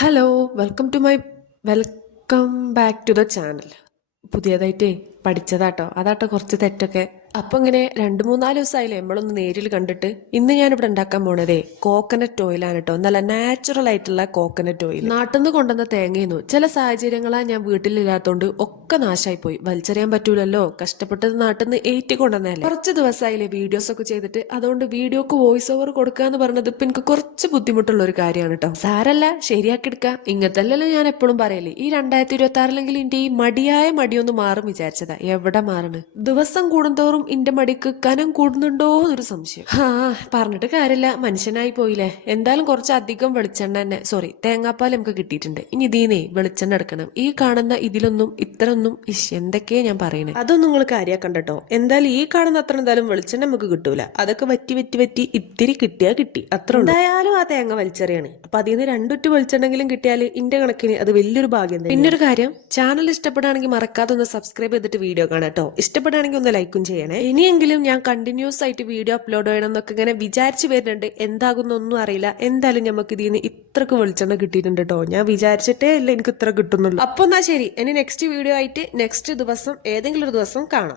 Hello welcome back to the channel. പുതിയതായിട്ടേ പഠിച്ചതാട്ടോ, അതാട്ടോ കുറച്ച് തെറ്റൊക്കെ. അപ്പൊ ഇങ്ങനെ 2-3-4 ദിവസമായില്ലേ നമ്മളൊന്ന് നേരിൽ കണ്ടിട്ട്. ഇന്ന് ഞാനിവിടെ ഉണ്ടാക്കാൻ പോണതേ കോക്കനട്ട് ഓയിലാണ് കേട്ടോ. നല്ല നാച്ചുറൽ ആയിട്ടുള്ള കോക്കനട്ട് ഓയിൽ. നാട്ടിൽ നിന്ന് കൊണ്ടുവന്ന തേങ്ങയെന്നു ചില സാഹചര്യങ്ങളാ ഞാൻ വീട്ടിലില്ലാത്തോണ്ട് ഒക്കെ നാശമായി പോയി. വലിച്ചെറിയാൻ പറ്റൂലല്ലോ, കഷ്ടപ്പെട്ടത് നാട്ടിൽ നിന്ന് ഏറ്റി കൊണ്ടുവന്നല്ലേ. കുറച്ച് ദിവസമായില്ലേ വീഡിയോസ് ഒക്കെ ചെയ്തിട്ട്, അതുകൊണ്ട് വീഡിയോക്ക് വോയിസ് ഓവർ കൊടുക്കാന്ന് പറഞ്ഞത് ഇപ്പൊ എനിക്ക് കുറച്ച് ബുദ്ധിമുട്ടുള്ള ഒരു കാര്യമാണ് കേട്ടോ. സാരല്ല, ശരിയാക്കി എടുക്കാം. ഇങ്ങനത്തല്ലല്ലോ ഞാൻ എപ്പോഴും പറയല്ലേ. ഈ 2026 എന്റെ ഈ മടിയായ മടിയൊന്ന് മാറും വിചാരിച്ചതാ. എവിടെ മാറണ്? ദിവസം കൂടുന്തോറും ഇന്റെ മടിക്ക് കനം കൂടുന്നുണ്ടോ എന്നൊരു സംശയം. പറഞ്ഞിട്ട് കാര്യമില്ല, മനുഷ്യനായി പോയില്ലേ. എന്തായാലും കുറച്ച് അധികം വെളിച്ചെണ്ണ തന്നെ, തേങ്ങാപ്പാൽ നമുക്ക് കിട്ടിയിട്ടുണ്ട്. ഇനി ഇതീന്നേ വെളിച്ചെണ്ണ എടുക്കണം. ഈ കാണുന്ന ഇതിലൊന്നും ഇത്രയൊന്നും എന്തൊക്കെയാ ഞാൻ പറയണേ, അതൊന്നും നിങ്ങൾ കാര്യാക്കണ്ടോ. എന്തായാലും ഈ കാണുന്ന അത്ര എന്തായാലും വെളിച്ചെണ്ണ നമുക്ക് കിട്ടൂല. അതൊക്കെ വറ്റി ഇത്തിരി കിട്ടിയാ കിട്ടി, അത്ര എന്തായാലും ആ തേങ്ങ വലിച്ചെറിയാണ്. അപ്പൊ അതിൽ നിന്ന് 2 വെളിച്ചെണ്ണെങ്കിലും കിട്ടിയാൽ ഇന്റെ കണക്കിന് അത് വലിയൊരു ഭാഗ്യം തന്നെ. പിന്നൊരു കാര്യം, ചാനൽ ഇഷ്ടപ്പെടുകയാണെങ്കിൽ മറക്കാതെ ഒന്ന് സബ്സ്ക്രൈബ് ചെയ്തിട്ട് വീഡിയോ കാണാം കേട്ടോ. ഇഷ്ടപ്പെടുകയാണെങ്കിൽ ഒന്ന് ലൈക്കും ചെയ്യണേ. ഇനിയെങ്കിലും ഞാൻ കണ്ടിന്യൂസ് ആയിട്ട് വീഡിയോ അപ്ലോഡ് ചെയ്യണം എന്നൊക്കെ ഇങ്ങനെ വിചാരിച്ചു വരുന്നുണ്ട്. എന്താകുന്നൊന്നും അറിയില്ല. എന്തായാലും നമുക്ക് ഇതിന് ഇത്രക്ക് വെളിച്ചെണ്ണ കിട്ടിയിട്ടുണ്ട് കേട്ടോ. ഞാൻ വിചാരിച്ചിട്ടേ ഇല്ല എനിക്ക് ഇത്ര കിട്ടുന്നുള്ളൂ. അപ്പൊ എന്നാ ശരി, ഇനി നെക്സ്റ്റ് വീഡിയോ ആയിട്ട് നെക്സ്റ്റ് ദിവസം ഏതെങ്കിലും ഒരു ദിവസം കാണാം.